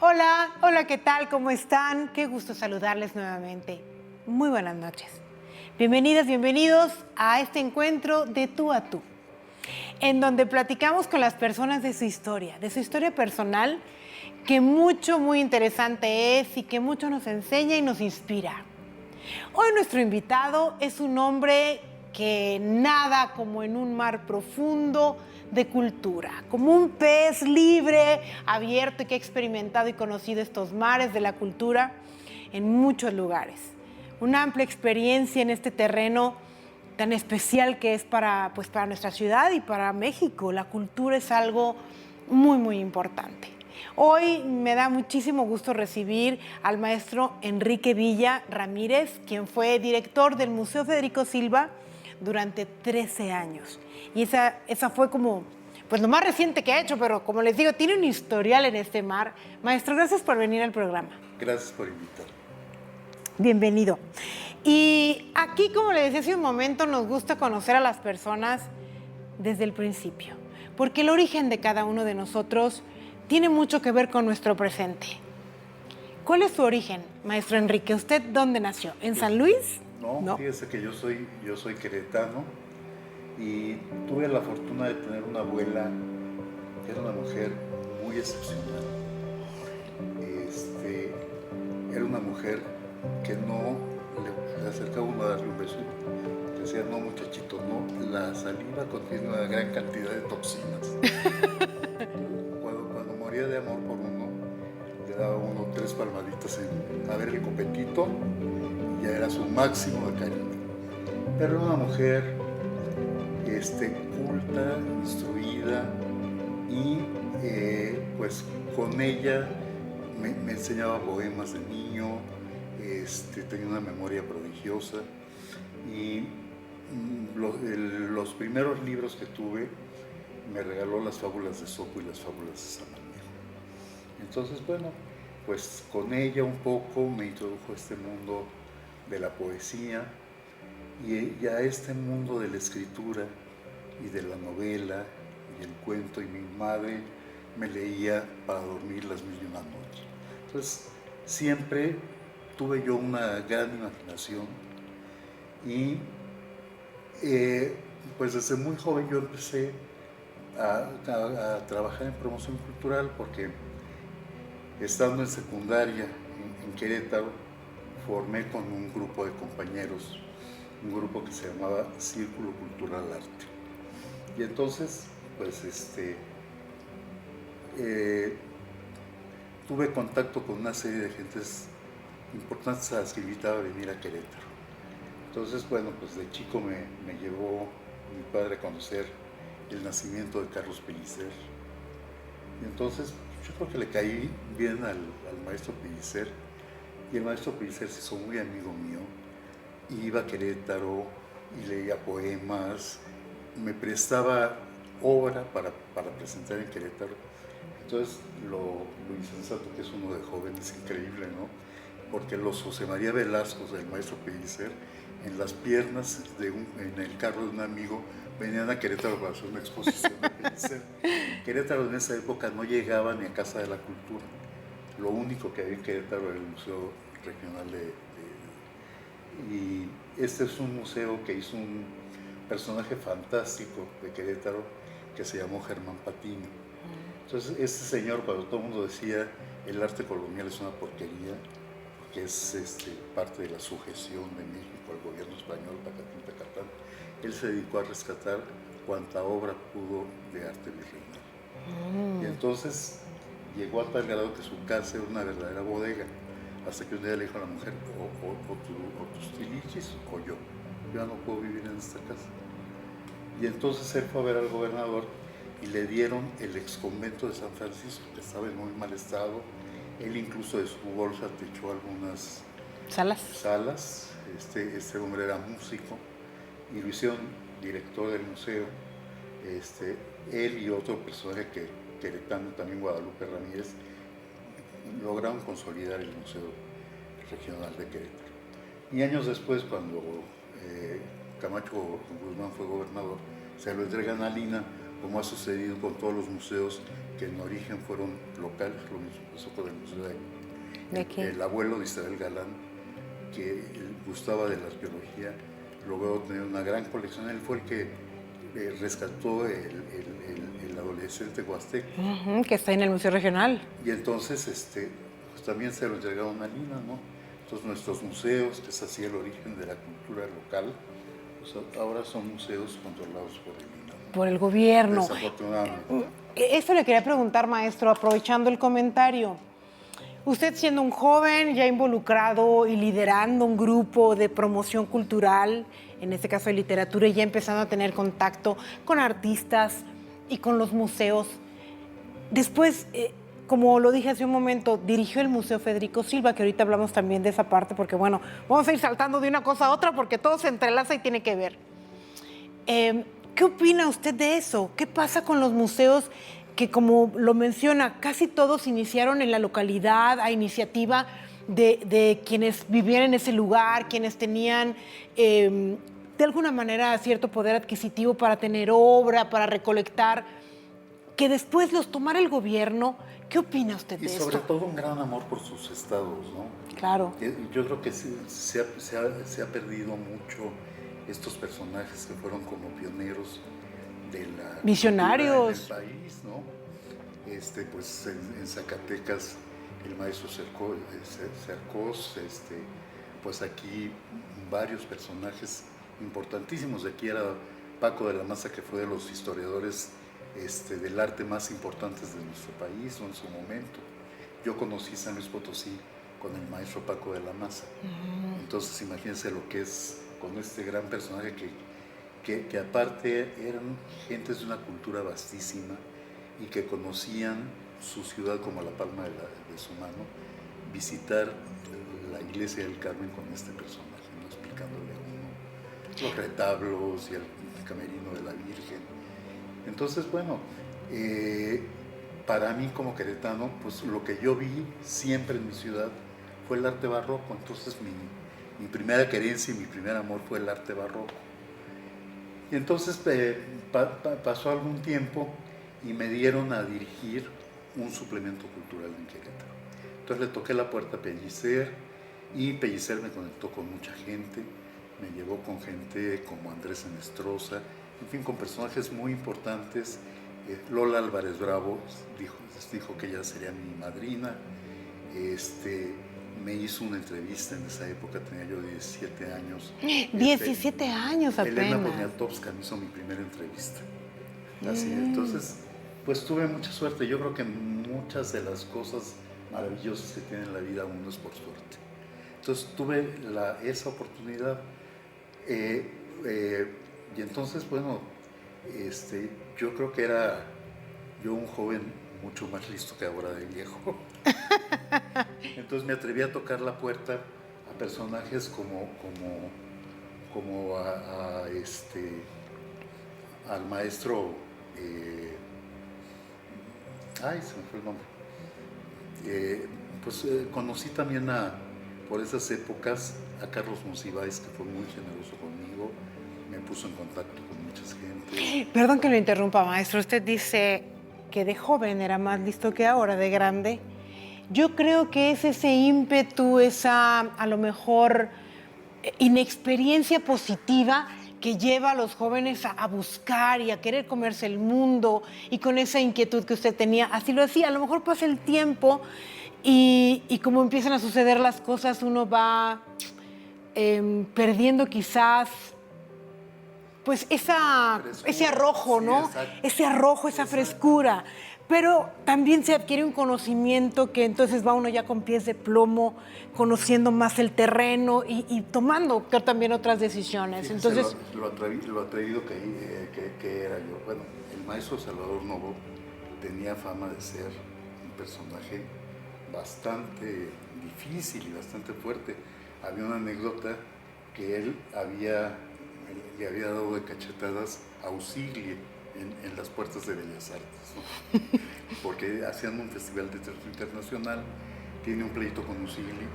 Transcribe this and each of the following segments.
Hola, hola, ¿qué tal? ¿Cómo están? Qué gusto saludarles nuevamente. Muy buenas noches. Bienvenidas, bienvenidos a este encuentro de tú a tú, en donde platicamos con las personas de su historia personal, que mucho, muy interesante es y que mucho nos enseña y nos inspira. Hoy nuestro invitado es un hombre que nada como en un mar profundo de cultura, como un pez libre, abierto y que ha experimentado y conocido estos mares de la cultura en muchos lugares. Una amplia experiencia en este terreno tan especial que es para nuestra ciudad y para México. La cultura es algo muy, muy importante. Hoy me da muchísimo gusto recibir al maestro Enrique Villa Ramírez, quien fue director del Museo Federico Silva durante 13 años. Y esa fue como, pues lo más reciente que ha hecho, pero como les digo, tiene un historial en este mar. Maestro, gracias por venir al programa. Gracias por invitar. Bienvenido. Y aquí, como le decía hace un momento, nos gusta conocer a las personas desde el principio, porque el origen de cada uno de nosotros tiene mucho que ver con nuestro presente. ¿Cuál es su origen, maestro Enrique? ¿Usted dónde nació? ¿En San Luis? No, fíjese que yo soy queretano y tuve la fortuna de tener una abuela que era una mujer muy excepcional. Era una mujer que no le acercaba uno a darle un beso, que decía, no muchachito, no, la saliva contiene una gran cantidad de toxinas. Cuando moría de amor por uno, le daba uno 3 palmaditas en a ver el copetito, y ya era su máximo de cariño. Pero era una mujer culta, instruida, y pues con ella me enseñaba poemas de niño, tenía una memoria prodigiosa, y los primeros libros que tuve me regaló las fábulas de Sopo y las fábulas de Samaniego. Entonces, bueno, pues con ella un poco me introdujo a este mundo de la poesía y a este mundo de la escritura y de la novela y el cuento, y mi madre me leía para dormir las 1001 noches. Entonces, siempre tuve yo una gran imaginación y pues desde muy joven yo empecé a trabajar en promoción cultural, porque estando en secundaria en Querétaro formé con un grupo de compañeros un grupo que se llamaba Círculo Cultural Arte. Y entonces, pues tuve contacto con una serie de gentes importantes a las que invitaba a venir a Querétaro. Entonces, bueno, pues de chico me llevó mi padre a conocer el nacimiento de Carlos Pellicer. Y entonces yo creo que le caí bien al maestro Pellicer, y el maestro Pellicer se hizo muy amigo mío, y iba a Querétaro y leía poemas, me prestaba obra para presentar en Querétaro. Entonces lo insensato que es uno de joven es increíble, ¿no? Porque los José María Velasco del maestro Pellicer, en las piernas en el carro de un amigo, venían a Querétaro para hacer una exposición de Pellicer. Querétaro en esa época no llegaba ni a Casa de la Cultura. Lo único que había en Querétaro era el Museo Regional y este es un museo que hizo un personaje fantástico de Querétaro que se llamó Germán Patiño. Entonces, este señor, cuando todo el mundo decía el arte colonial es una porquería, porque es parte de la sujeción de México al gobierno español, Pacatín, Pacatán, él se dedicó a rescatar cuanta obra pudo de arte virreinal. Y entonces llegó a tal grado que su casa era una verdadera bodega, hasta que un día le dijo a la mujer, o tus tilichis o yo ya no puedo vivir en esta casa. Y entonces él fue a ver al gobernador y le dieron el exconvento de San Francisco, que estaba en muy mal estado. Él incluso de su bolsa techó algunas salas. Este hombre era músico y lo hicieron director del museo. Él y otro personaje queretano, también Guadalupe Ramírez, lograron consolidar el Museo Regional de Querétaro. Y años después, cuando Camacho Guzmán fue gobernador, se lo entregan a Lina, como ha sucedido con todos los museos que en origen fueron locales, lo mismo pasó con el museo ¿De qué? el abuelo de Isabel Galán, que él gustaba de la arqueología, logró tener una gran colección. Él fue el que rescató el adolescente huasteco. Que está en el Museo Regional. Y entonces pues también se lo entregaron a Lina, ¿no? Entonces nuestros museos, que es así el origen de la cultura local, pues ahora son museos controlados por el Lina, ¿no? Por el gobierno. Desafortunadamente. Esto le quería preguntar, maestro, aprovechando el comentario. Usted siendo un joven ya involucrado y liderando un grupo de promoción cultural, en este caso de literatura, y ya empezando a tener contacto con artistas y con los museos. Después, como lo dije hace un momento, dirigió el Museo Federico Silva, que ahorita hablamos también de esa parte, porque bueno, vamos a ir saltando de una cosa a otra porque todo se entrelaza y tiene que ver. ¿Qué opina usted de eso? ¿Qué pasa con los museos que, como lo menciona, casi todos iniciaron en la localidad a iniciativa de quienes vivían en ese lugar, quienes tenían de alguna manera cierto poder adquisitivo para tener obra, para recolectar, que después los tomara el gobierno? ¿Qué opina usted de esto? Y sobre todo un gran amor por sus estados, ¿no? Claro. Yo creo que se ha perdido mucho estos personajes que fueron como pioneros de la visionarios cultura en el país, ¿no? Pues en Zacatecas el maestro Cercós, pues aquí varios personajes importantísimos. De aquí era Paco de la Maza, que fue de los historiadores del arte más importantes de nuestro país, ¿no? En su momento. Yo conocí San Luis Potosí con el maestro Paco de la Maza. Entonces imagínense lo que es con este gran personaje que aparte eran gentes de una cultura vastísima y que conocían su ciudad como la palma de su mano, visitar la iglesia del Carmen con este personaje, ¿no? Explicándole a uno los retablos y el camerino de la Virgen. Entonces, bueno, para mí como queretano, pues lo que yo vi siempre en mi ciudad fue el arte barroco. Entonces mi primera querencia y mi primer amor fue el arte barroco. Y entonces pasó algún tiempo y me dieron a dirigir un suplemento cultural en Querétaro. Entonces le toqué la puerta a Pellicer y Pellicer me conectó con mucha gente, me llevó con gente como Andrés Enestrosa, en fin, con personajes muy importantes. Lola Álvarez Bravo dijo que ella sería mi madrina. Me hizo una entrevista en esa época, tenía yo 17 años. 17 años apenas. Elena Poniatowska me hizo mi primera entrevista. Así, entonces, pues tuve mucha suerte. Yo creo que muchas de las cosas maravillosas que tiene en la vida uno es por suerte. Entonces tuve esa oportunidad. Y entonces, bueno, yo creo que era yo un joven mucho más listo que ahora de viejo. Entonces me atreví a tocar la puerta a personajes como al maestro, se me fue el nombre. Conocí también por esas épocas a Carlos Monsiváis, que fue muy generoso conmigo, me puso en contacto con mucha gente. Perdón que lo interrumpa, maestro. Usted dice que de joven era más listo que ahora, de grande. Yo creo que es ese ímpetu, esa a lo mejor inexperiencia positiva que lleva a los jóvenes a buscar y a querer comerse el mundo, y con esa inquietud que usted tenía, así lo hacía. A lo mejor pasa el tiempo y como empiezan a suceder las cosas, uno va perdiendo quizás pues ese arrojo, ¿no? Sí, ese arrojo, esa frescura. Pero también se adquiere un conocimiento que entonces va uno ya con pies de plomo, conociendo más el terreno y tomando también otras decisiones. Fíjense, entonces, lo atrevido que era yo. Bueno, el maestro Salvador Novo tenía fama de ser un personaje bastante difícil y bastante fuerte. Había una anécdota que él le había dado de cachetadas a Usigli en las puertas de Bellas Artes, ¿no? Porque hacían un festival de teatro internacional, tiene un pleito con Usigli,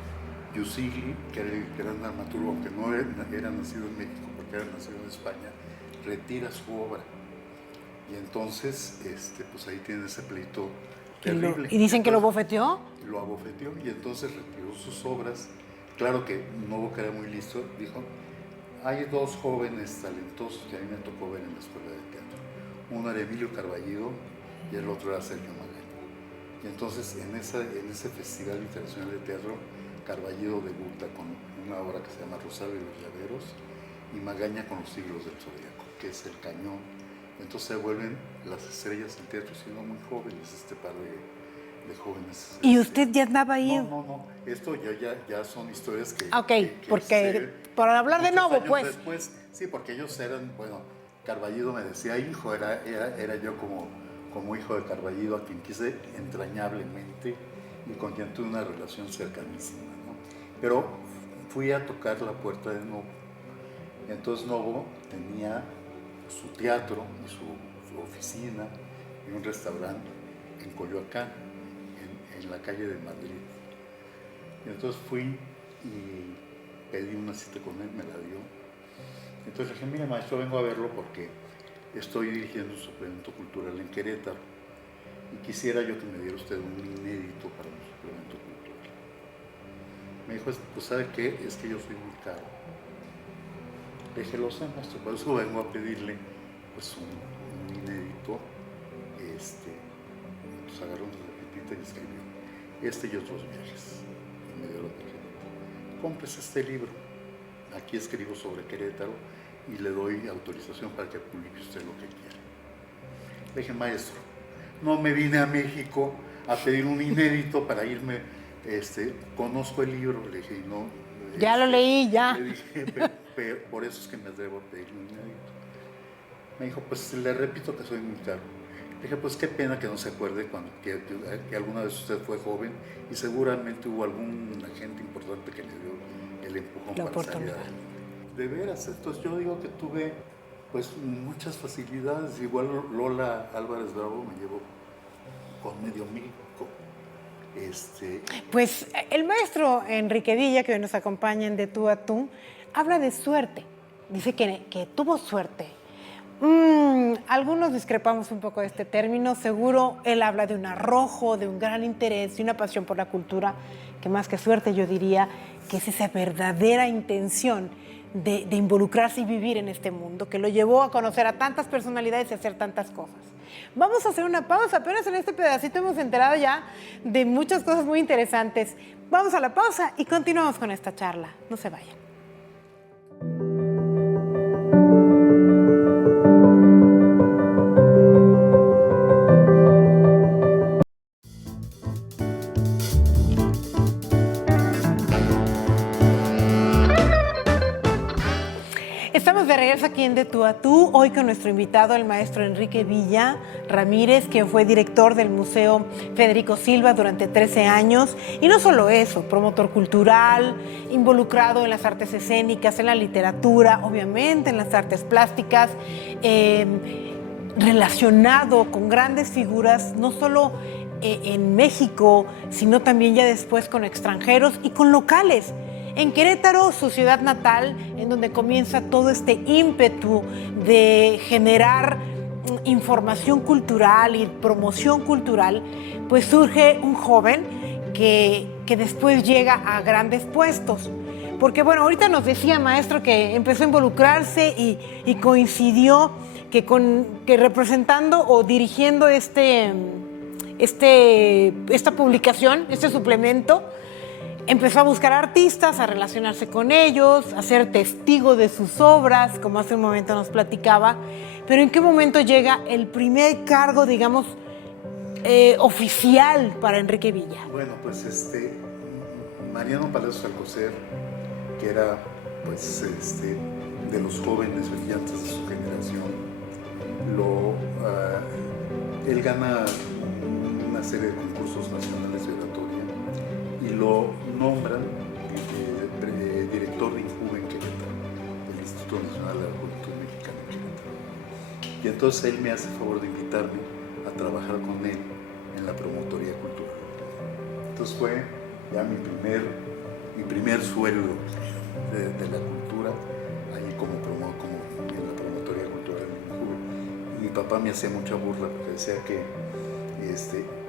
y Usigli, que era el gran dramaturgo, aunque no era nacido en México, porque era nacido en España, retira su obra. Y entonces, pues ahí tiene ese pleito Y, terrible. y dicen que lo Entonces, bofeteó. lo abofeteó y entonces retiró sus obras. Claro que Novo, que era muy listo, dijo, hay dos jóvenes talentosos que a mí me tocó ver en la escuela de teatro. Uno era Emilio Carballido y el otro era Sergio Magaña. Y entonces en ese Festival Internacional de Teatro, Carballido debuta con una obra que se llama Rosario y los Llaveros y Magaña con los siglos del Zodiaco, que es El Cañón. Entonces se vuelven las estrellas del teatro siendo muy jóvenes, este par de jóvenes. ¿Y usted ya andaba ahí? No. Esto ya son historias que... Ok, que porque para hablar de Novo, años pues. después, sí, porque ellos eran, bueno, Carballido me decía hijo, era yo como hijo de Carballido, a quien quise entrañablemente y con quien tuve una relación cercanísima, ¿no? Pero fui a tocar la puerta de Novo. Entonces Novo tenía su teatro y su oficina y un restaurante en Coyoacán, en la calle de Madrid. Y entonces fui y pedí una cita con él, me la dio. Entonces le dije, mire maestro, vengo a verlo porque estoy dirigiendo un suplemento cultural en Querétaro y quisiera yo que me diera usted un inédito para un suplemento cultural. Me dijo, pues ¿sabe qué? Es que yo soy muy caro. Le dije, lo sé maestro, por eso vengo a pedirle pues un inédito. Pues agarró una tarjetita y escribió y otros viajes. Y me dio la tarjeta. Cómprese este libro. Aquí escribo sobre Querétaro y le doy autorización para que publique usted lo que quiera. Le dije, maestro, no me vine a México a pedir un inédito para irme, conozco el libro, le dije, y no. Ya lo leí, ya. Le dije, pero por eso es que me atrevo a pedir un inédito. Me dijo, pues le repito que soy muy caro. Le dije, pues qué pena que no se acuerde que alguna vez usted fue joven y seguramente hubo algún agente importante que le dio el empujón para salir adelante. De veras, entonces yo digo que tuve pues muchas facilidades. Igual Lola Álvarez Bravo me llevó con medio México. Pues el maestro Enrique Villa, que hoy nos acompaña en De Tú a Tú, habla de suerte. Dice que tuvo suerte. Algunos discrepamos un poco de este término. Seguro él habla de un arrojo, de un gran interés, de una pasión por la cultura, que más que suerte yo diría que es esa verdadera intención de involucrarse y vivir en este mundo, que lo llevó a conocer a tantas personalidades y a hacer tantas cosas. Vamos a hacer una pausa, apenas en este pedacito hemos enterado ya de muchas cosas muy interesantes. Vamos a la pausa y continuamos con esta charla. No se vayan. Estamos de regreso aquí en De Tú a Tú, hoy con nuestro invitado, el maestro Enrique Villa Ramírez, quien fue director del Museo Federico Silva durante 13 años. Y no solo eso, promotor cultural, involucrado en las artes escénicas, en la literatura, obviamente en las artes plásticas, relacionado con grandes figuras, no solo en México, sino también ya después con extranjeros y con locales. En Querétaro, su ciudad natal, en donde comienza todo este ímpetu de generar información cultural y promoción cultural, pues surge un joven que después llega a grandes puestos. Porque bueno, ahorita nos decía maestro que empezó a involucrarse y coincidió que representando o dirigiendo esta publicación, este suplemento, empezó a buscar artistas, a relacionarse con ellos, a ser testigo de sus obras, como hace un momento nos platicaba. Pero ¿en qué momento llega el primer cargo, digamos, oficial para Enrique Villa? Bueno, pues Mariano Palacios Alcocer, que era pues de los jóvenes brillantes de su generación, él gana una serie de concursos nacionales de oratoria y lo nombran director de INJUVE en Querétaro, del Instituto Nacional de la Juventud Mexicana en Querétaro. Y entonces él me hace el favor de invitarme a trabajar con él en la promotoría cultural. Entonces fue ya mi primer sueldo de la cultura, ahí como en la promotoría cultural de INJUVE. Y papá me hacía mucha burla porque decía que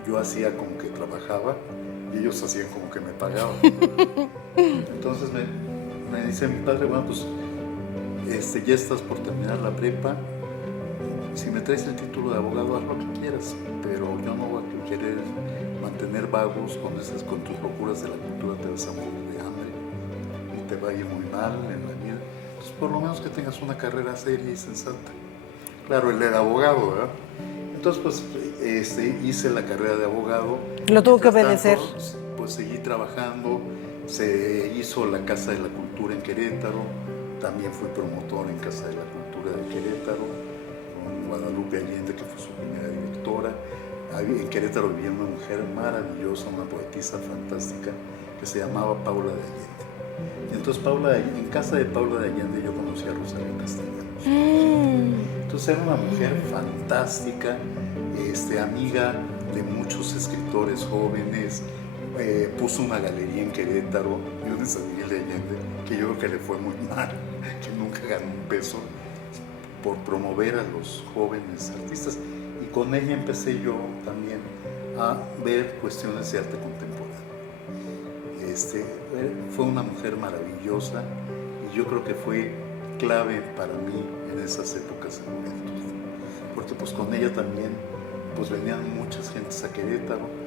yo hacía como que trabajaba y ellos hacían como que me pagaban. Entonces me dice mi padre, bueno, pues ya estás por terminar la prepa, si me traes el título de abogado, haz lo que quieras, pero yo no voy a querer mantener vagos con tus locuras de la cultura, te vas a morir de hambre y te va a ir muy mal en la vida. Pues por lo menos que tengas una carrera seria y sensata. Claro, él era abogado, ¿verdad? Entonces, pues, hice la carrera de abogado. Lo tuvo que obedecer. Pues seguí trabajando, se hizo la Casa de la Cultura en Querétaro, también fui promotor en Casa de la Cultura de Querétaro, con Guadalupe Allende, que fue su primera directora. En Querétaro vivía una mujer maravillosa, una poetisa fantástica, que se llamaba Paula de Allende. Y entonces en casa de Paula de Allende yo conocí a Rosario Castellanos. Entonces era una mujer fantástica, amiga de muchos escritores jóvenes, puso una galería en Querétaro y una en San Miguel de Allende, que yo creo que le fue muy mal, que nunca ganó un peso por promover a los jóvenes artistas. Y con ella empecé yo también a ver cuestiones de arte contemporáneo. Fue una mujer maravillosa y yo creo que fue clave para mí en esas épocas de juventud, porque pues con ella también pues venían muchas gentes a Querétaro.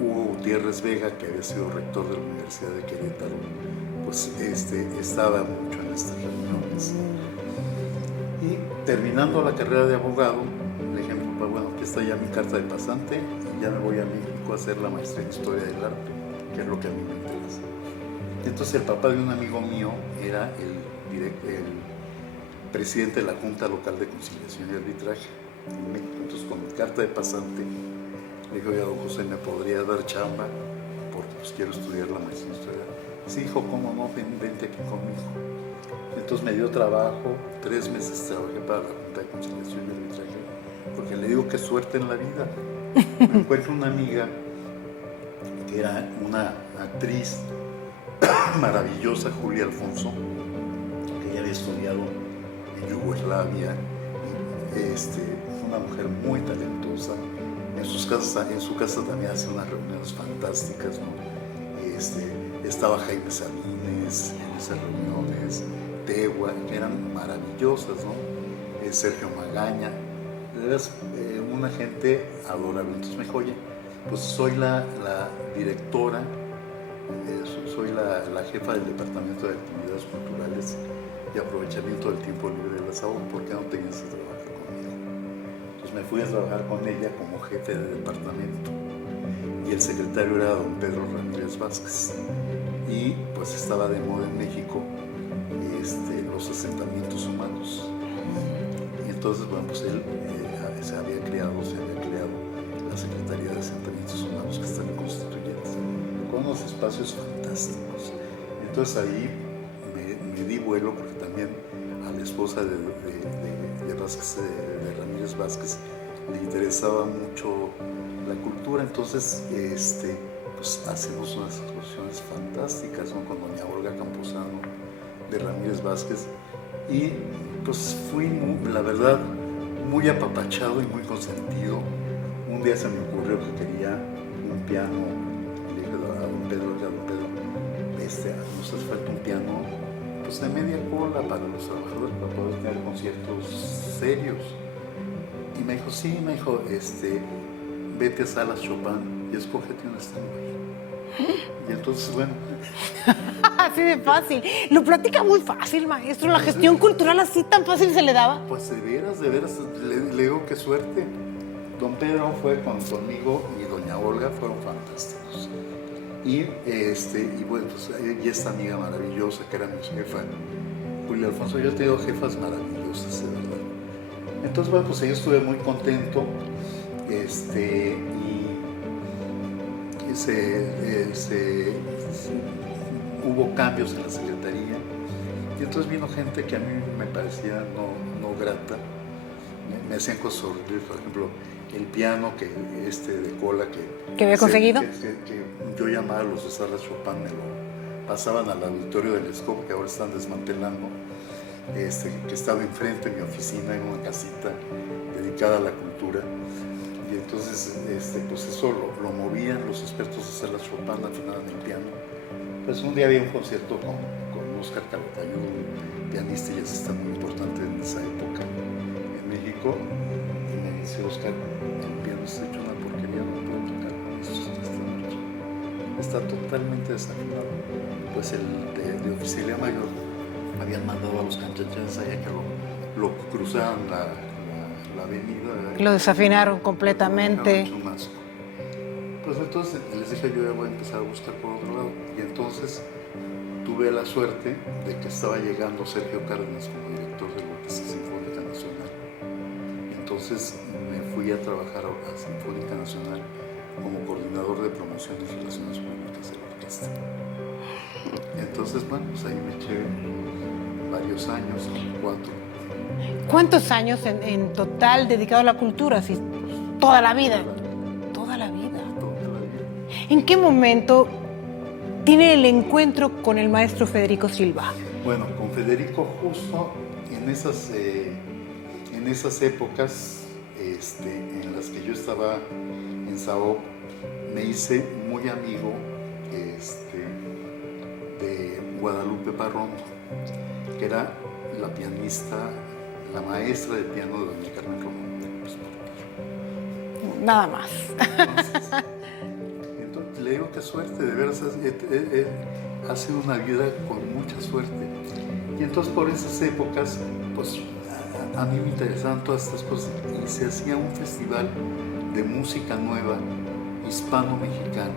Hugo Gutiérrez Vega, que había sido rector de la Universidad de Querétaro, pues estaba mucho en estas reuniones. Y terminando la carrera de abogado, por ejemplo, pues bueno, aquí está ya mi carta de pasante y ya me voy a México a hacer la maestría en Historia del Arte, que es lo que a mí me interesa. Entonces el papá de un amigo mío era el presidente de la Junta Local de Conciliación y Arbitraje en México. Entonces con mi carta de pasante le dije, oye, don José, ¿me podría dar chamba? Porque pues quiero estudiar la maestría en Historia. Sí, hijo, ¿cómo no? Vente aquí conmigo. Entonces me dio trabajo, 3 meses trabajé para la Junta de Conciliación y Arbitraje, porque le digo, qué suerte en la vida. Me encuentro una amiga que era una actriz maravillosa, Julia Alfonso, que ya había estudiado en Yugoslavia, una mujer muy talentosa. En su casa también hacía unas reuniones fantásticas, ¿no? Estaba Jaime Sabines en esas reuniones, Tegua, que eran maravillosas, ¿no? Sergio Magaña, eras una gente adorable. Entonces me dijo, oye, pues soy la directora, soy la jefa del Departamento de Actividades Culturales y Aprovechamiento del Tiempo Libre de la SAO, ¿por qué no te vienes a trabajar conmigo? Entonces me fui a trabajar con ella como jefe de departamento y el secretario era don Pedro Ramírez Vázquez, y pues estaba de moda en México los asentamientos humanos. Y entonces, bueno, pues él se había creado la Secretaría de Asentamientos Humanos, que están constituyentes, con unos espacios fantásticos. Entonces ahí me di vuelo, porque también a la esposa de Vázquez, de Ramírez Vázquez, le interesaba mucho la cultura. Entonces pues hacemos unas exposiciones fantásticas, ¿no? Con doña Olga Camposano de Ramírez Vázquez, y pues fui, la verdad, muy apapachado y muy consentido. Un día se me ocurrió que quería un piano. Le dije a don Pedro, nos hace falta un piano pues de media cola para los trabajadores, para poder tener conciertos serios. Y me dijo, sí, vete a Salas Chopin y escógete una Steinway. Y entonces, bueno. Así de fácil. Lo platica muy fácil, maestro. La gestión cultural así tan fácil se le daba. Pues de veras, le digo qué suerte. Don Pedro fue conmigo y doña Olga fueron fantásticos. Y bueno, pues y esta amiga maravillosa que era mi jefa, Julia Alfonso. Yo he tenido jefas maravillosas, de verdad. Entonces, bueno, pues yo estuve muy contento. Hubo cambios en la secretaría, y entonces vino gente que a mí me parecía no grata, me hacían cosas horribles. Por ejemplo, el piano de cola que había conseguido, que yo llamaba a los de Salas Chopin, me lo pasaban al auditorio del Escopo, que ahora están desmantelando, que estaba enfrente de mi oficina, en una casita dedicada a la cultura. Y entonces, pues eso lo movían los expertos de hacer la Chopin, afinaban el piano. Pues un día había un concierto con Oscar Calatayud, un pianista y jazzista muy importante en esa época en México. Y me dice: Oscar, el piano está hecho una porquería, no puedo tocar esto esta noche. Está totalmente desafinado. Pues el de oficialía mayor habían mandado a los canchachas allá que lo cruzaban la avenida. Lo desafinaron completamente. Pues entonces les dije: yo ya voy a empezar a buscar por otro lado. Y entonces tuve la suerte de que estaba llegando Sergio Cárdenas como director de la Orquesta Sinfónica Nacional. Entonces me fui a trabajar a Sinfónica Nacional como coordinador de promoción y relaciones públicas de la orquesta. Entonces, bueno, pues ahí me eché varios años, 4. ¿Cuántos años en total dedicado a la cultura? Sí, toda la vida. Toda la vida. ¿En qué momento tiene el encuentro con el maestro Federico Silva? Bueno, con Federico justo en esas épocas en las que yo estaba en Saop, me hice muy amigo de Guadalupe Parrón, que era la pianista, la maestra de piano de doña Carmen Román. Nada más. Entonces, le digo: qué suerte, de veras, ha sido una vida con mucha suerte. Y entonces por esas épocas, pues a mí me interesaban todas estas cosas y se hacía un festival de música nueva hispano-mexicano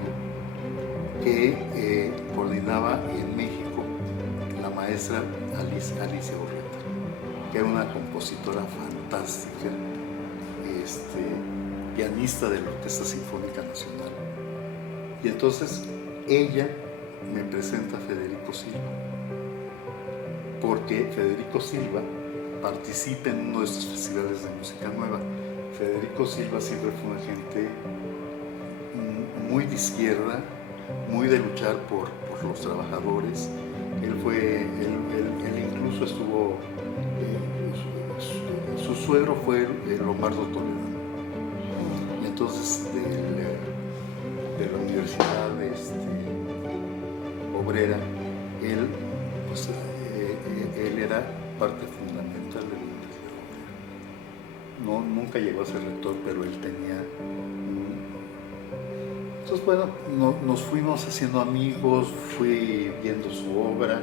que coordinaba en México la maestra Alicia Borreta, que era una compositora fantástica, pianista de la Orquesta Sinfónica Nacional. Y entonces ella me presenta a Federico Silva, porque Federico Silva participa en uno de estos festivales de música nueva. Federico Silva siempre fue una gente muy de izquierda, muy de luchar por los trabajadores. Él incluso estuvo, su suegro fue Lomardo Toledano. Y entonces de la Universidad Obrera, él era parte fundamental de la Universidad Obrera. Nunca llegó a ser rector, pero él tenía. Entonces, bueno, nos fuimos haciendo amigos, fui viendo su obra,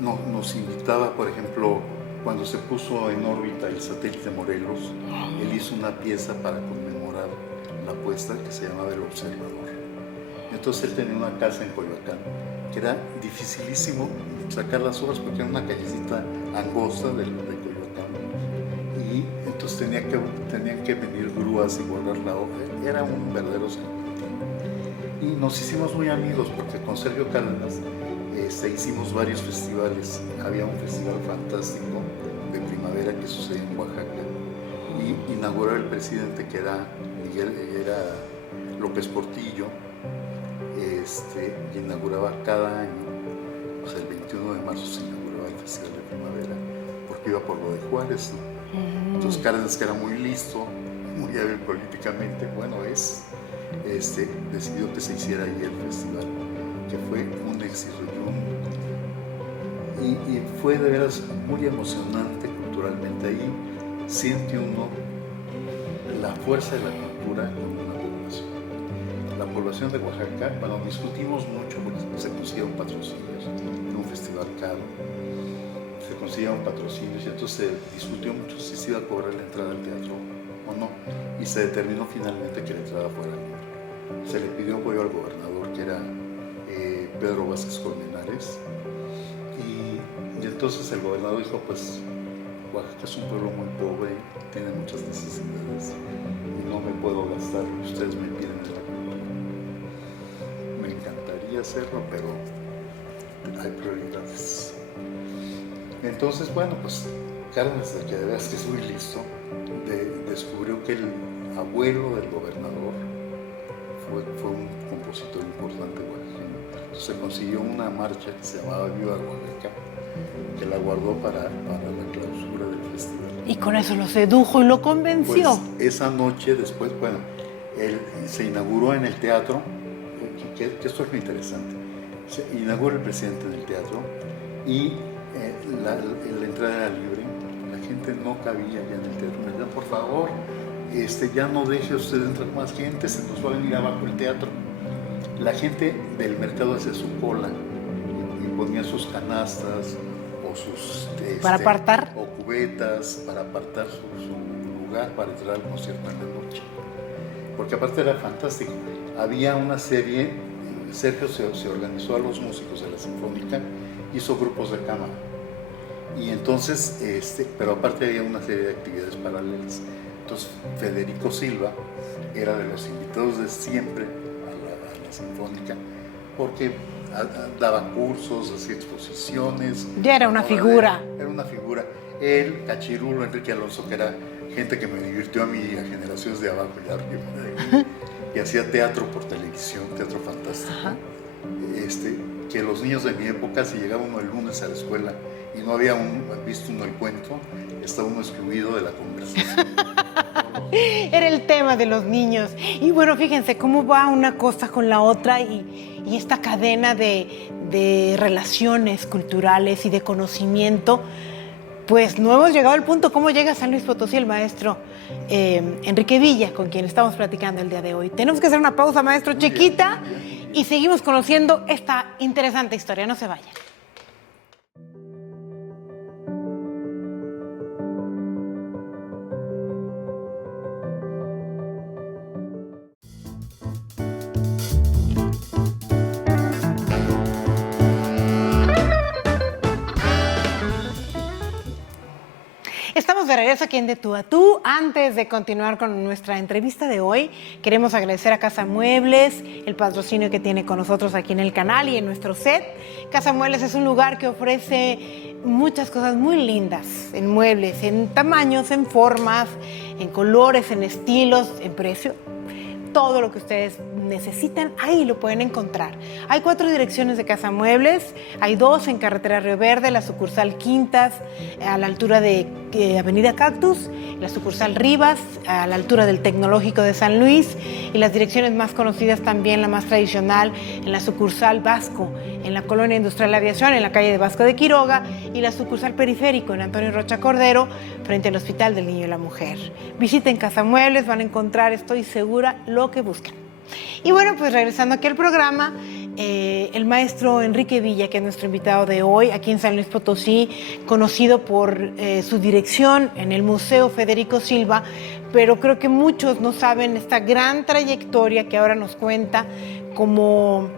nos invitaba, por ejemplo, cuando se puso en órbita el satélite Morelos, él hizo una pieza para conmemorar la puesta que se llamaba El Observador. Entonces él tenía una casa en Coyoacán, que era dificilísimo sacar las obras porque era una callecita angosta de Coyoacán, y entonces tenían que venir grúas y guardar la obra. Era un verdadero serpentín. Y nos hicimos muy amigos porque con Sergio Cárdenas hicimos varios festivales. Había un festival fantástico de primavera que sucedía en Oaxaca, y inauguró el presidente, que era López Portillo, y inauguraba cada año, pues el 21 de marzo se inauguraba el festival de primavera, porque iba por lo de Juárez, ¿no? Entonces Cárdenas, que era muy listo, muy hábil políticamente, decidió que se hiciera ahí el festival, que fue un éxito y fue de veras muy emocionante culturalmente. Ahí siente uno la fuerza de la cultura con una población. La población de Oaxaca, bueno, discutimos mucho porque se consiguieron patrocinios, en un festival caro, se consiguieron patrocinios, y entonces se discutió mucho si se iba a cobrar la entrada al teatro o no, y se determinó finalmente que la entrada fuera libre. Se le pidió apoyo al gobernador, que era Pedro Vázquez Colmenares, y entonces el gobernador dijo: pues Oaxaca es un pueblo muy pobre, tiene muchas necesidades y no me puedo gastar, ustedes me piden el apoyo. Me encantaría hacerlo, pero hay prioridades. Entonces, bueno, pues Cárdenas, que de veras que es muy listo, descubrió que el abuelo del gobernador fue un compositor importante oaxaqueño. se consiguió una marcha que se llamaba Viva Oaxaca, que la guardó para la clausura del festival. Y con eso lo sedujo y lo convenció. Pues esa noche después, bueno, él se inauguró en el teatro, que esto es lo interesante. Se inauguró el presidente en el teatro y la entrada era libre. La gente no cabía ya en el teatro. Me decían, por favor, ya no deje usted entrar más gente, se nos va a venir abajo el teatro. La gente del mercado hacía su cola y ponía sus canastas o sus... ¿Para apartar? O cubetas para apartar su lugar para entrar al concierto en la noche. Porque aparte era fantástico. Había una serie, Sergio se organizó a los músicos de la Sinfónica, hizo grupos de cámara. Y entonces, pero aparte había una serie de actividades paralelas. Entonces, Federico Silva era de los invitados de siempre a la Sinfónica, porque daba cursos, hacía exposiciones. Ya era una figura. Era una figura. Él, Cachirulo, Enrique Alonso, que era gente que me divirtió a mí, a generaciones de abajo y arriba, y hacía teatro por televisión, teatro fantástico. Ajá. Que los niños de mi época, si llegaba uno el lunes a la escuela y no había visto uno el cuento, estaba uno excluido de la conversación. Era el tema de los niños. Y bueno, fíjense cómo va una cosa con la otra y esta cadena de relaciones culturales y de conocimiento. Pues no hemos llegado al punto cómo llega a San Luis Potosí el maestro Enrique Villa, con quien estamos platicando el día de hoy. Tenemos que hacer una pausa, maestro, chiquita, y seguimos conociendo esta interesante historia. No se vayan. Estamos de regreso aquí en De Tú a Tú. Antes de continuar con nuestra entrevista de hoy, queremos agradecer a Casa Muebles, el patrocinio que tiene con nosotros aquí en el canal y en nuestro set. Casa Muebles es un lugar que ofrece muchas cosas muy lindas en muebles, en tamaños, en formas, en colores, en estilos, en precio. Todo lo que ustedes necesitan, ahí lo pueden encontrar. Hay 4 direcciones de Casa Muebles. Hay 2 en Carretera Río Verde, la sucursal Quintas, a la altura de Avenida Cactus, la sucursal Rivas, a la altura del Tecnológico de San Luis, y las direcciones más conocidas también, la más tradicional, en la sucursal Vasco, en la Colonia Industrial Aviación, en la calle de Vasco de Quiroga, y la sucursal Periférico, en Antonio Rocha Cordero, frente al Hospital del Niño y la Mujer. Visiten Casa Muebles, van a encontrar, estoy segura, lo que buscan. Y bueno, pues regresando aquí al programa, el maestro Enrique Villa, que es nuestro invitado de hoy, aquí en San Luis Potosí, conocido por su dirección en el Museo Federico Silva, pero creo que muchos no saben esta gran trayectoria que ahora nos cuenta como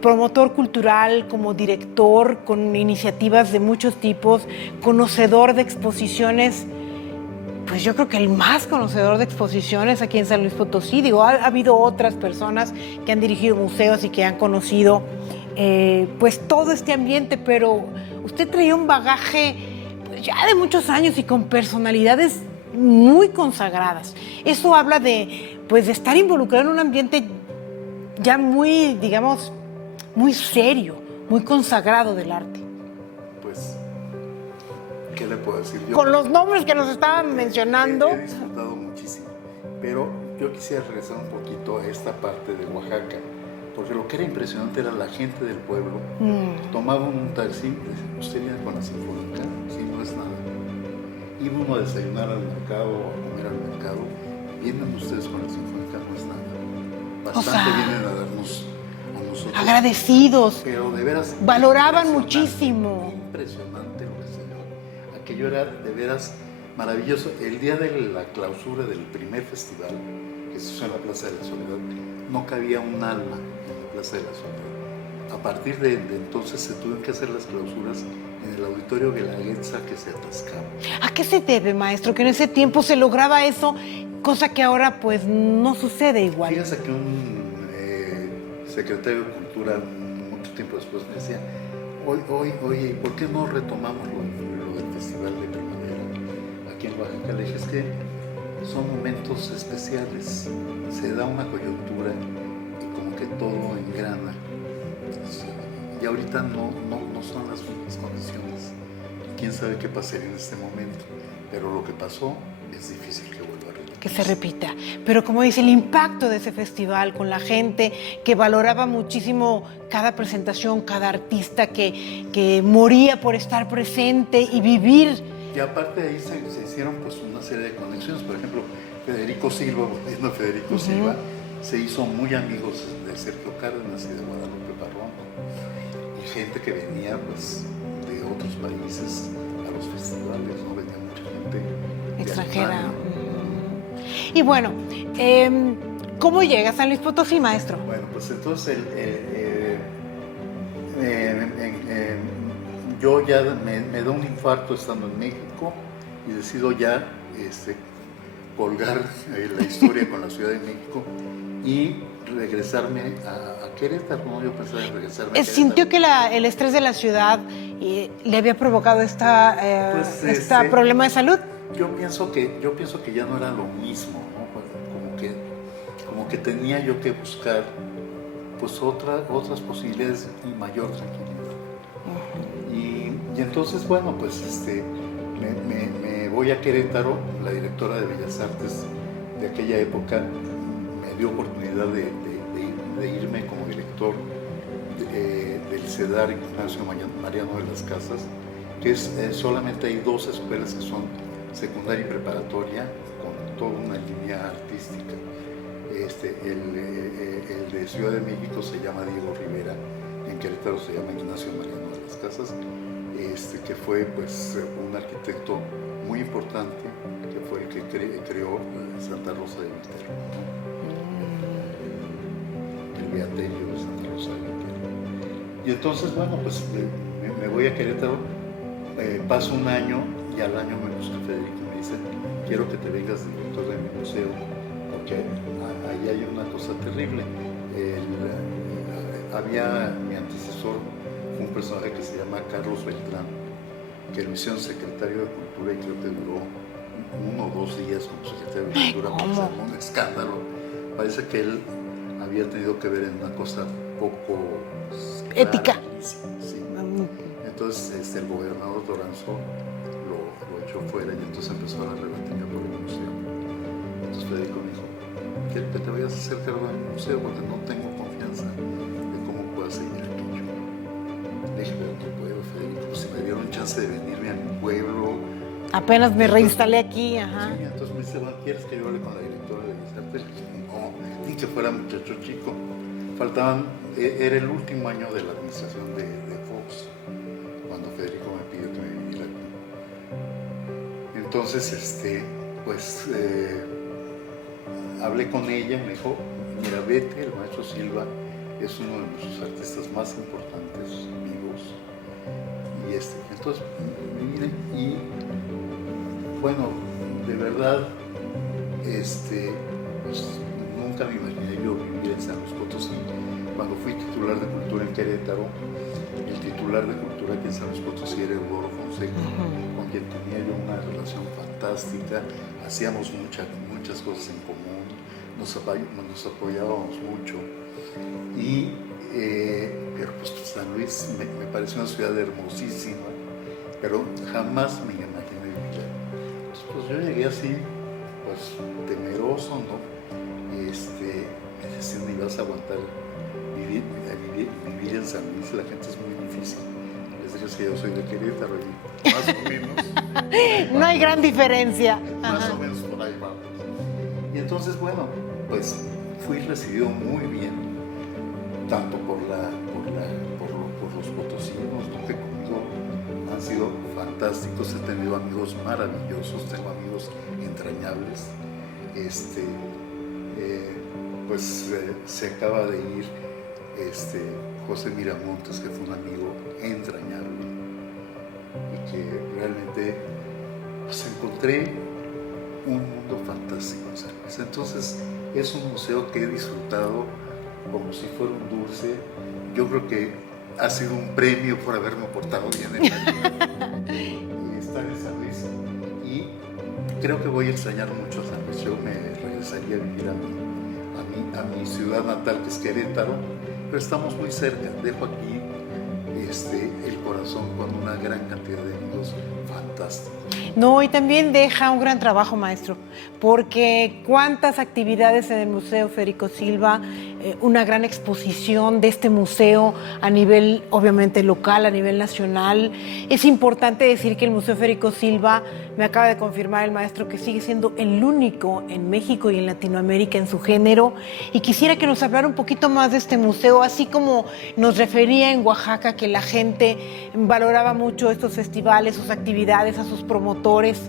promotor cultural, como director, con iniciativas de muchos tipos, conocedor de exposiciones. Pues yo creo que el más conocedor de exposiciones aquí en San Luis Potosí. Digo, ha habido otras personas que han dirigido museos y que han conocido pues todo este ambiente, pero usted traía un bagaje pues, ya de muchos años y con personalidades muy consagradas. Eso habla de estar involucrado en un ambiente ya muy, digamos, muy serio, muy consagrado del arte. Pues, ¿qué le puedo decir? Yo, con los nombres que nos estaban mencionando. He disfrutado muchísimo, pero yo quisiera regresar un poquito a esta parte de Oaxaca, porque lo que era impresionante era la gente del pueblo. Tomaban un taxi, usted viene con la Sinfónica, sí, no es nada. Iba uno a desayunar al mercado o a comer al mercado, vienen ustedes con la Sinfónica, no es nada. Bastante vienen a darnos a nosotros. Agradecidos. Pero de veras. Valoraban muchísimo. Impresionante lo que se dio. Aquello era de veras maravilloso. El día de la clausura del primer festival, que se hizo en la Plaza de la Soledad, no cabía un alma en la Plaza de la Soledad. A partir de entonces se tuvieron que hacer las clausuras en el auditorio Guelaguetza, que se atascaba. ¿A qué se debe, maestro, que en ese tiempo se lograba eso, cosa que ahora pues no sucede igual? Fíjense que un secretario de Cultura mucho tiempo después me decía, oye, ¿por qué no retomamos lo del Festival de Primavera aquí en Oaxaca? Le dije, es que son momentos especiales, se da una coyuntura y como que todo engrana. ahorita no son las mismas condiciones. Quién sabe qué pasaría en este momento, pero lo que pasó es difícil que vuelva a repetirse. Que se repita. Pero como dice, el impacto de ese festival con la gente que valoraba muchísimo cada presentación, cada artista que moría por estar presente y vivir. Y aparte de ahí se hicieron pues una serie de conexiones. Por ejemplo, Federico Silva, volviendo a Federico Silva, se hizo muy amigos de Sergio Cárdenas y de Guadalupe Parrón, y gente que venía pues de otros países a los festivales, ¿no? Venía mucha gente extranjera. Y bueno, ¿cómo llega a San Luis Potosí, maestro? Bueno, pues entonces yo ya me da un infarto estando en México y decido ya colgar la historia con la Ciudad de México y regresarme a Querétaro. ¿No? Yo pensaba en regresarme a Querétaro. ¿Sintió que el estrés de la ciudad le había provocado este problema de salud? Yo pienso que ya no era lo mismo, ¿no? Como que tenía yo que buscar pues otras posibilidades y mayor tranquilidad. Y entonces, bueno, pues me voy a Querétaro. La directora de Bellas Artes de aquella época me dio oportunidad de irme como director del CEDAR Ignacio Mariano de las Casas, que solamente hay 2 escuelas que son secundaria y preparatoria, con toda una línea artística. El de Ciudad de México se llama Diego Rivera, en Querétaro se llama Ignacio Mariano de las Casas, que fue pues un arquitecto muy importante, que fue el que creó Santa Rosa de Viterbo, el Beaterio de Santa Rosa de Viterbo. Y entonces, bueno, pues me voy a Querétaro, paso un año y al año me busca Federico y me dice: quiero que te vengas director de mi museo, porque ahí hay una cosa terrible. Mi antecesor fue un personaje que se llama Carlos Beltrán, que lo hicieron secretario de Cultura y creo que duró 1 o 2 días como secretario de Cultura porque se armó un escándalo. Parece que él había tenido que ver en una cosa poco ética. Sí. Entonces el gobernador Toranzo lo echó fuera y entonces empezó la rebatiña por el museo. Entonces Federico me dijo: quiero que te vayas a hacer cargo del museo porque no tengo confianza de cómo puedas seguir aquí. Le dije: pero no puedo, Federico, si me dieron chance de venirme a mi pueblo. Apenas me reinstalé aquí, ajá. Sí, entonces me dice: bueno, ¿quieres que yo hable con la directora de Bellas Artes? Le dije: no, ni que fuera muchacho chico. Era el último año de la administración de Fox, cuando Federico me pidió que me viniera aquí. Entonces, hablé con ella y me dijo: mira, vete, el maestro Silva es uno de nuestros artistas más importantes vivos. Y entonces me vine y, bueno, de verdad, pues, nunca me imaginé yo vivir en San Luis Potosí. Cuando fui titular de Cultura en Querétaro, el titular de Cultura aquí en San Luis Potosí era Eudoro Fonseca, con quien tenía yo una relación fantástica, hacíamos muchas cosas en común, nos apoyábamos mucho. Pero pues San Luis me pareció una ciudad hermosísima, pero jamás me imaginé vivir. Entonces pues yo llegué así, pues temeroso, ¿no? Me decían: ¿y vas a aguantar vivir en San Luis? La gente es muy difícil. Les dije: que yo soy de Querétaro y más o menos. No hay gran diferencia. Más o menos por ahí vamos. Y entonces, bueno, pues fui recibido muy bien, tanto por los potosinos, ¿no? Que conmigo han sido fantásticos. He tenido amigos maravillosos, tengo amigos entrañables. Se acaba de ir José Miramontes, que fue un amigo entrañable y que realmente pues, encontré un mundo fantástico en San Luis. Entonces es un museo que he disfrutado como si fuera un dulce. Yo creo que ha sido un premio por haberme portado bien en la vida y estar en San Luis, y creo que voy a extrañar mucho a San Luis. Yo me regresaría a vivir a mi ciudad natal, que es Querétaro, pero estamos muy cerca. Dejo aquí el corazón con una gran cantidad de libros fantásticos. No, y también deja un gran trabajo, maestro, porque cuántas actividades en el Museo Federico Silva, una gran exposición de este museo a nivel, obviamente, local, a nivel nacional. Es importante decir que el Museo Federico Silva, me acaba de confirmar el maestro, que sigue siendo el único en México y en Latinoamérica en su género, y quisiera que nos hablara un poquito más de este museo, así como nos refería en Oaxaca que la gente valoraba mucho estos festivales, sus actividades, a sus promotores.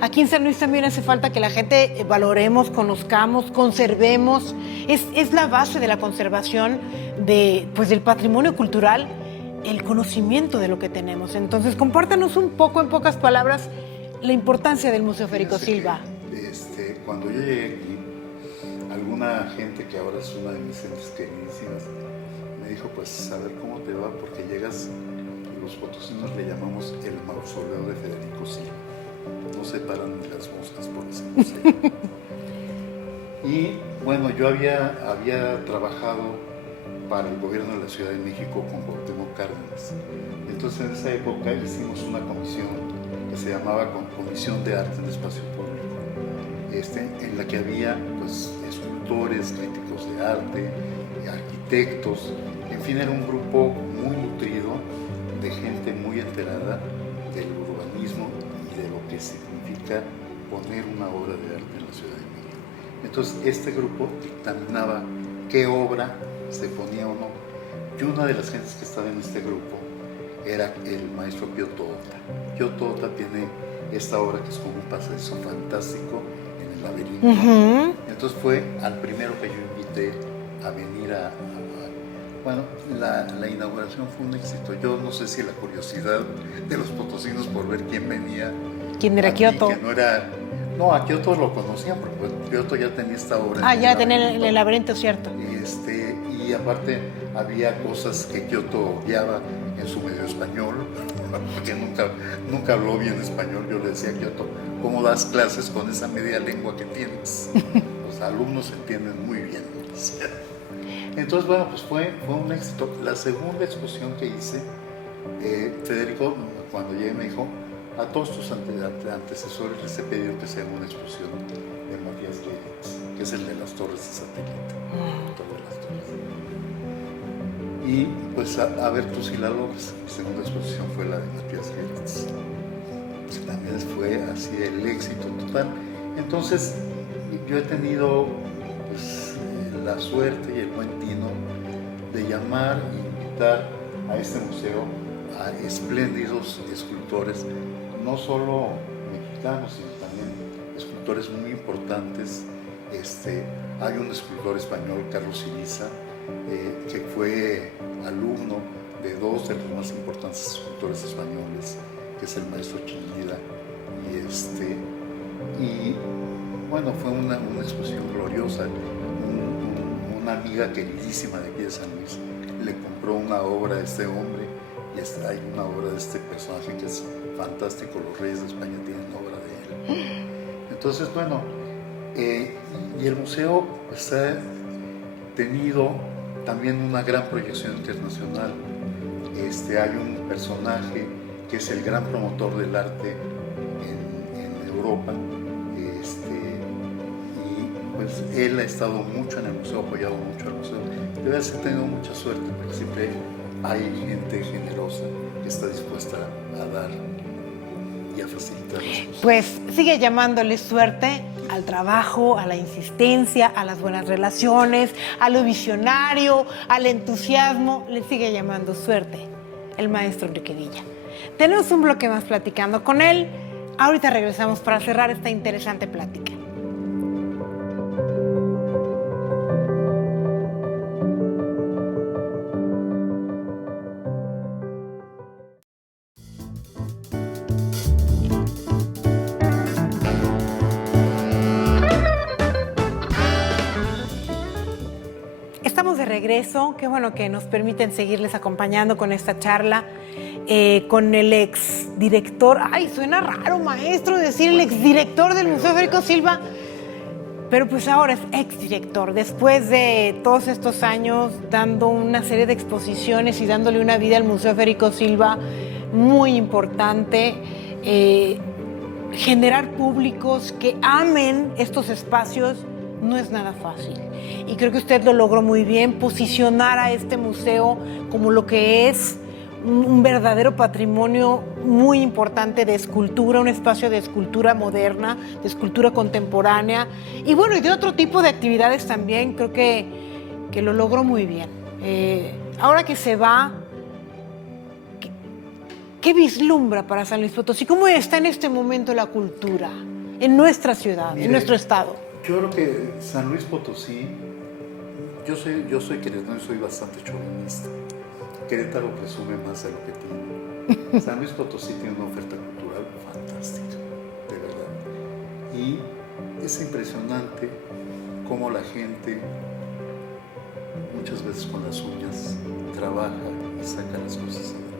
Aquí en San Luis también hace falta que la gente valoremos, conozcamos, conservemos. Es la base de la conservación del patrimonio cultural, el conocimiento de lo que tenemos. Entonces, compártanos un poco, en pocas palabras, la importancia del Museo Federico Silva. Cuando yo llegué aquí, alguna gente que ahora es una de mis gentes queridísimas me dijo, pues a ver cómo te va, porque llegas, los potosinos le llamamos el mausoleo de Federico Silva. No se paran ni las moscas por ese museo. Y bueno, yo había trabajado para el gobierno de la Ciudad de México con Cuauhtémoc Cárdenas. Entonces en esa época hicimos una comisión que se llamaba Comisión de Arte en Espacio Público, en la que había pues, escultores, críticos de arte, arquitectos, en fin, era un grupo muy nutrido de gente muy enterada del urbanismo y de lo que significa poner una obra de arte en la Ciudad de México. Entonces este grupo dictaminaba qué obra se ponía o no. Y una de las gentes que estaba en este grupo era el maestro Pío Tota. Pío Tota tiene esta obra que es como un pasadizo fantástico en el laberinto. Uh-huh. Entonces fue al primero que yo invité a venir bueno, la inauguración fue un éxito. Yo no sé si la curiosidad de los potosinos por ver quién venía. ¿Quién era Kioto? Que no era... No, a Kioto lo conocían porque pues, Kioto ya tenía esta obra. Ah, ya la tenía en el laberinto, cierto. Y aparte había cosas que Kioto odiaba en su medio español, porque nunca habló bien español. Yo le decía a Kioto, ¿cómo das clases con esa media lengua que tienes? Los alumnos entienden muy bien. Entonces, bueno, pues fue un éxito. La segunda exposición que hice, Federico, cuando llegué, me dijo, a todos tus antecesores les he pedido que se haga una exposición de Matías Gélitz, que es el de las torres de satélite. Y pues a ver tú si la logras. Mi segunda exposición fue la de Matías Gélitz. También fue así el éxito total. Entonces, yo he tenido pues, la suerte y el buen tino de llamar e invitar a este museo a espléndidos escultores, no solo mexicanos, sino también escultores muy importantes. Hay un escultor español, Carlos Siriza, que fue alumno de dos de los más importantes escultores españoles, que es el maestro Chillida. Y bueno, fue una exposición gloriosa. Una amiga queridísima de aquí de San Luis le compró una obra a este hombre, y hay una obra de este personaje que es fantástico. Los reyes de España tienen obra de él. Entonces, bueno, y el museo pues, ha tenido también una gran proyección internacional. Hay un personaje que es el gran promotor del arte en Europa, y pues él ha estado mucho en el museo, apoyado mucho al museo. Debe haber tenido mucha suerte, porque siempre hay gente generosa que está dispuesta a dar y a facilitar las cosas. Pues sigue llamándole suerte al trabajo, a la insistencia, a las buenas relaciones, a lo visionario, al entusiasmo. Le sigue llamando suerte el maestro Enrique Villa. Tenemos un bloque más platicando con él. Ahorita regresamos para cerrar esta interesante plática. Estamos de regreso. Qué bueno que nos permiten seguirles acompañando con esta charla con el exdirector. Ay, suena raro, maestro, decir el exdirector del Museo Federico Silva. pero pues ahora es exdirector, después de todos estos años dando una serie de exposiciones y dándole una vida al Museo Federico Silva muy importante, generar públicos que amen estos espacios no es nada fácil. Y creo que usted lo logró muy bien, posicionar a este museo como lo que es un verdadero patrimonio muy importante de escultura, un espacio de escultura moderna, de escultura contemporánea y bueno, y de otro tipo de actividades también. Creo que lo logró muy bien. Ahora que se va, ¿qué vislumbra para San Luis Potosí? ¿Cómo está en este momento la cultura en nuestra ciudad, en nuestro estado? Yo creo que San Luis Potosí, yo soy queretano y soy bastante chauvinista. Querétaro presume más de lo que tiene. San Luis Potosí tiene una oferta cultural fantástica, de verdad. Y es impresionante cómo la gente, muchas veces con las uñas, trabaja y saca las cosas adelante.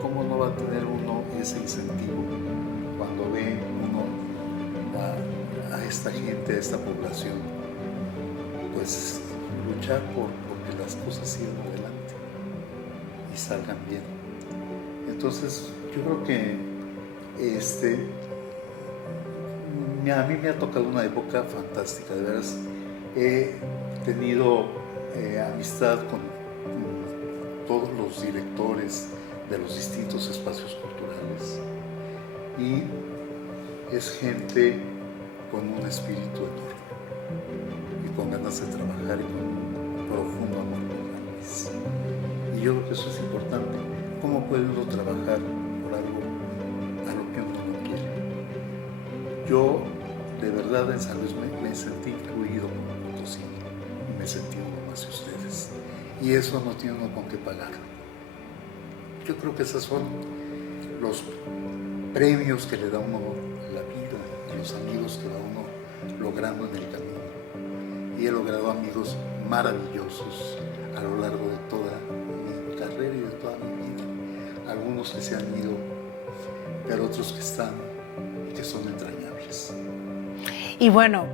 ¿Cómo no va a tener uno ese incentivo cuando ve uno a esta gente, a esta población, pues luchar porque las cosas sigan adelante y salgan bien? Entonces yo creo que a mí me ha tocado una época fantástica, de veras. He tenido amistad con todos los directores de los distintos espacios culturales y es gente con un espíritu enorme y con ganas de trabajar y con un profundo amor por la país. Y yo creo que eso es importante. ¿Cómo puede uno trabajar por algo a lo que uno no quiere? Yo, de verdad, en San Luis me sentí incluido como potosino y me sentí uno más de ustedes. Y eso no tiene uno con qué pagarlo. Yo creo que esos son los premios que le da uno la vida, los amigos que va uno logrando en el camino. Y he logrado amigos maravillosos a lo largo de toda mi carrera y de toda mi vida. Algunos que se han ido, pero otros que están y que son entrañables. Y bueno,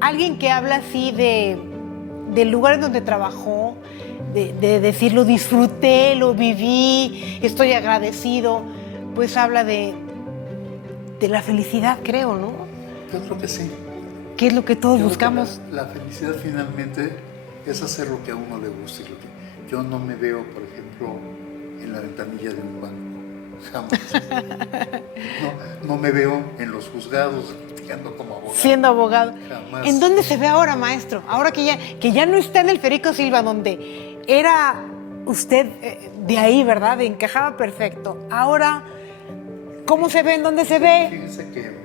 alguien que habla así del lugar en donde trabajó, de decir lo disfruté, lo viví, estoy agradecido, pues habla de la felicidad, creo, ¿no? Yo creo que sí. ¿Qué es lo que todos Yo buscamos? creo que la felicidad finalmente es hacer lo que a uno le gusta. Yo no me veo, por ejemplo, en la ventanilla de un banco, jamás. No me veo en los juzgados litigando como abogado. Siendo abogado. Jamás. ¿En dónde se ve ahora, maestro? Ahora que ya no está en el Federico Silva, donde era usted de ahí, ¿verdad? Encajaba perfecto. Ahora, ¿cómo se ve? ¿En dónde se ve? Fíjense que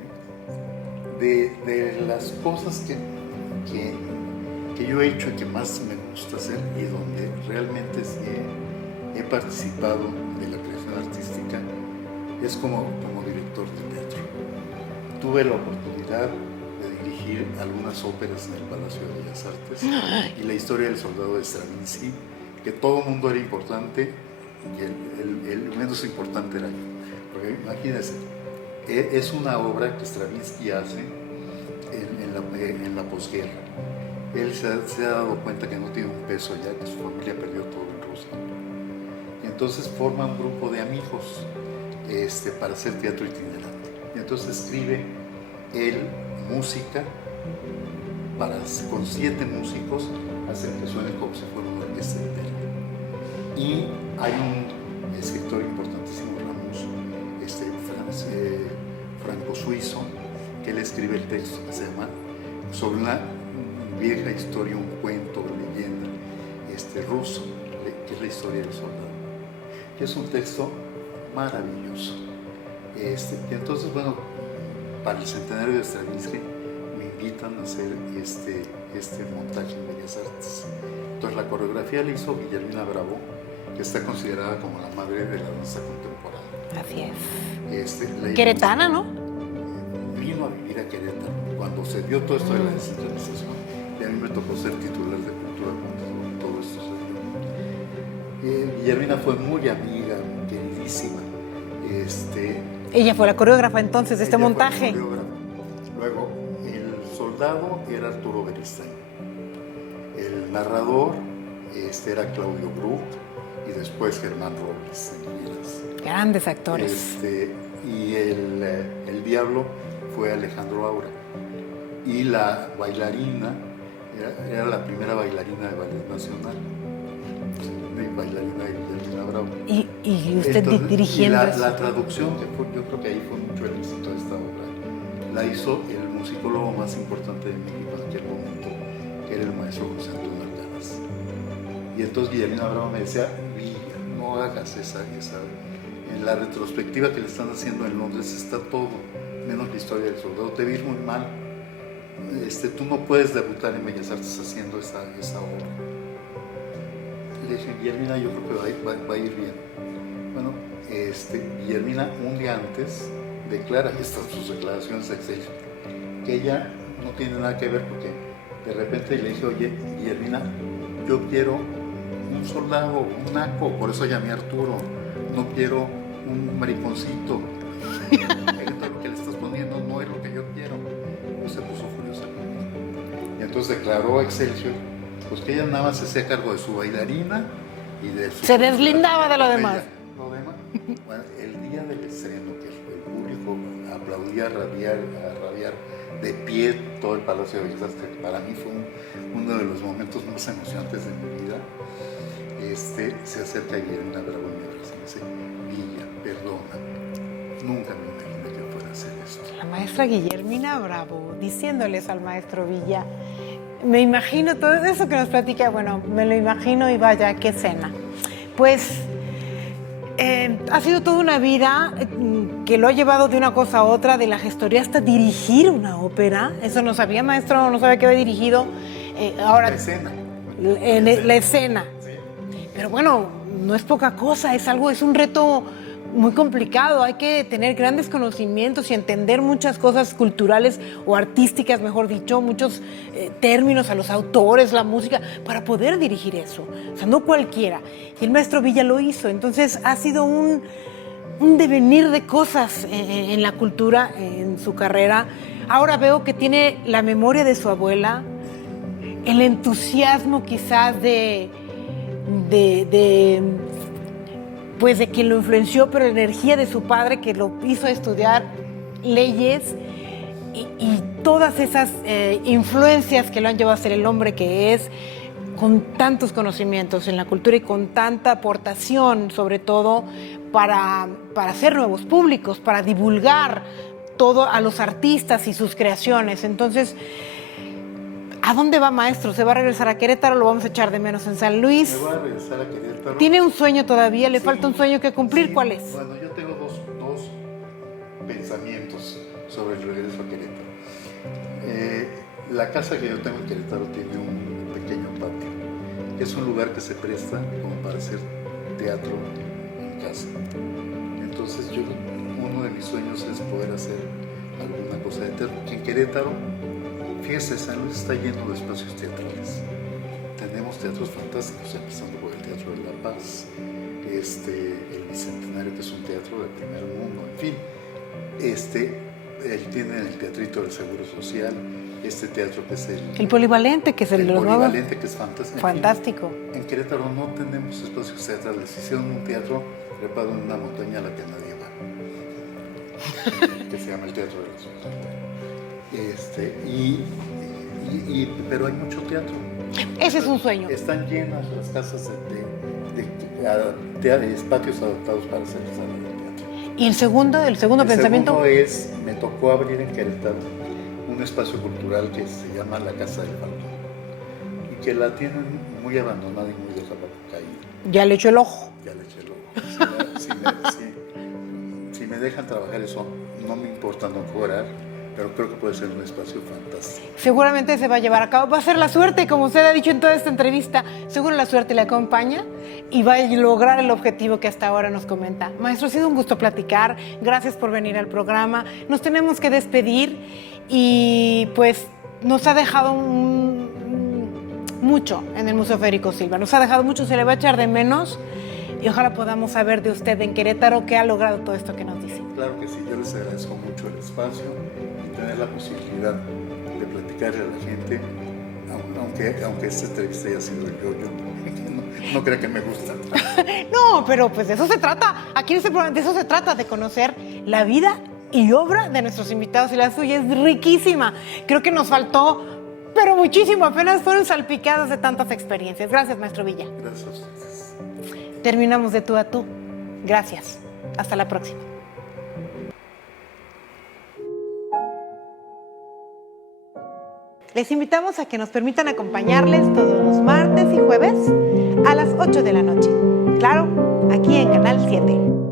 de las cosas que yo he hecho y que más me gusta hacer y donde realmente he participado de la creación artística es como director de teatro. Tuve la oportunidad de dirigir algunas óperas en el Palacio de Bellas Artes y la historia del soldado de Stravinsky, que todo el mundo era importante y el menos importante era yo. Porque imagínense, es una obra que Stravinsky hace en la posguerra. Él se ha dado cuenta que no tiene un peso ya, que su familia perdió todo en Rusia. Y entonces forma un grupo de amigos para hacer teatro itinerante. Y entonces escribe él música con 7 músicos, hacen que suene como si fuera una orquesta entera. Y hay un escritor importantísimo, Ramus, franco-suizo, que él escribe el texto que se llama sobre una vieja historia, un cuento, leyenda ruso, que es la historia del soldado. Que es un texto maravilloso. Y entonces, bueno, para el centenario de Stravinsky me invitan a hacer este montaje en Bellas Artes. Entonces la coreografía la hizo Guillermina Bravo, que está considerada como la madre de la danza contemporánea. Así es. Queretana, ¿no? Vino a vivir a Querétaro cuando se dio todo esto de la descentralización, y a mí me tocó ser titular de cultura cuando todo esto se dio. Guillermina fue muy amiga, queridísima. Ella fue la coreógrafa entonces de este montaje. Luego soldado era Arturo Beristain. El narrador era Claudio Brook y después Germán Robles. Grandes actores. Y el diablo fue Alejandro Aura. Y la bailarina era la primera bailarina de Ballet Nacional. Bailarina de Guillermina Bravo. Y usted Entonces, dirigiendo y eso. la traducción, yo creo que ahí fue mucho el éxito de esta obra, la hizo el musicólogo más importante de México en aquel momento, que era el maestro José Antonio Alcaraz. Y entonces Guillermina Bravo me decía, Villa, no hagas esa. En la retrospectiva que le están haciendo en Londres está todo, menos la historia del soldado. Te vi muy mal. Tú no puedes debutar en Bellas Artes haciendo esa obra. Le dije, Guillermina, yo creo que va a ir bien. Bueno, Guillermina un día antes declara, y están sus declaraciones de Excelsior, que ella no tiene nada que ver, porque de repente le dije, oye, Guillermina, yo quiero un soldado, un naco, por eso llamé a Arturo, no quiero un mariconcito. Lo que le estás poniendo no es lo que yo quiero. Y se puso furiosa conmigo. Y entonces declaró a Excelsior pues que ella nada más se hacía cargo de su bailarina y de su... Se deslindaba de lo demás. Bueno, el día del estreno, que el público aplaudía a rabiar de pie todo el Palacio de Bellas Artes, que para mí fue uno de los momentos más emocionantes de mi vida, se acerca a Guillermina Bravo y me abraza y me dice, Villa, perdona, nunca me imaginé que fuera a hacer esto. La maestra Guillermina Bravo, diciéndoles al maestro Villa, me imagino todo eso que nos platica, bueno, me lo imagino y vaya, qué escena. Pues ha sido toda una vida que lo ha llevado de una cosa a otra, de la gestoría hasta dirigir una ópera. Eso no sabía, maestro, no sabía que había dirigido. Ahora, la escena. La escena. Sí. Pero bueno, no es poca cosa, es un reto muy complicado. Hay que tener grandes conocimientos y entender muchas cosas culturales o artísticas, mejor dicho, muchos términos a los autores, la música, para poder dirigir eso. O sea, no cualquiera. Y el maestro Villa lo hizo. Entonces ha sido un devenir de cosas en la cultura, en su carrera. Ahora veo que tiene la memoria de su abuela, el entusiasmo quizás de quien lo influenció, pero la energía de su padre que lo hizo estudiar leyes y todas esas influencias que lo han llevado a ser el hombre que es, con tantos conocimientos en la cultura y con tanta aportación, sobre todo para hacer nuevos públicos, para divulgar todo a los artistas y sus creaciones. Entonces, ¿a dónde va, maestro? ¿Se va a regresar a Querétaro? ¿Lo vamos a echar de menos en San Luis? Me voy a regresar a Querétaro. ¿Tiene un sueño todavía? ¿Le Sí, falta un sueño que cumplir? sí. ¿Cuál es? Bueno, yo tengo dos pensamientos sobre el regreso a Querétaro. La casa que yo tengo en Querétaro tiene un pequeño patio. Es un lugar que se presta como para hacer teatro en casa. Entonces uno de mis sueños es poder hacer alguna cosa de teatro. En Querétaro, fíjese, San Luis está lleno de espacios teatrales. Tenemos teatros fantásticos, empezando por el Teatro de la Paz, el Bicentenario, que es un teatro del primer mundo, en fin. Él tiene el Teatrito del Seguro Social, este teatro que es el Polivalente, que es el de los nuevos. Polivalente, que es fantástico. Fantástico. En Querétaro no tenemos espacios teatrales. Hicieron un teatro trepado en una montaña a la que nadie va, que se llama el Teatro de la Ciudad. Pero hay mucho teatro. Ese es un sueño. Están llenas las casas de patios adaptados para hacer sala de teatro. ¿Y el segundo pensamiento? El segundo me tocó abrir en Querétaro un espacio cultural que se llama la Casa del Falcón y que la tienen muy abandonada y muy dejada por caer. Ya le echó el ojo. Ya le eché el ojo. Si me dejan trabajar eso, no me importa no cobrar, pero creo que puede ser un espacio fantástico. Seguramente se va a llevar a cabo. Va a ser la suerte, como usted ha dicho en toda esta entrevista, seguro la suerte le acompaña y va a lograr el objetivo que hasta ahora nos comenta. Maestro, ha sido un gusto platicar. Gracias por venir al programa. Nos tenemos que despedir y pues nos ha dejado mucho en el Museo Federico Silva. Nos ha dejado mucho, se le va a echar de menos y ojalá podamos saber de usted en Querétaro que ha logrado todo esto que nos dice. Claro que sí, yo les agradezco mucho el espacio y tener la posibilidad de platicarle a la gente, aunque esta entrevista haya sido yo no creo que me gusta. No, pero pues de eso se trata. Aquí en este programa de eso se trata, de conocer la vida y obra de nuestros invitados, y la suya es riquísima. Creo que nos faltó, pero muchísimo, apenas fueron salpicadas de tantas experiencias. Gracias, maestro Villa. Gracias a ustedes. Terminamos de tú a tú. Gracias. Hasta la próxima. Les invitamos a que nos permitan acompañarles todos los martes y jueves a las 8 de la noche. Claro, aquí en Canal 7.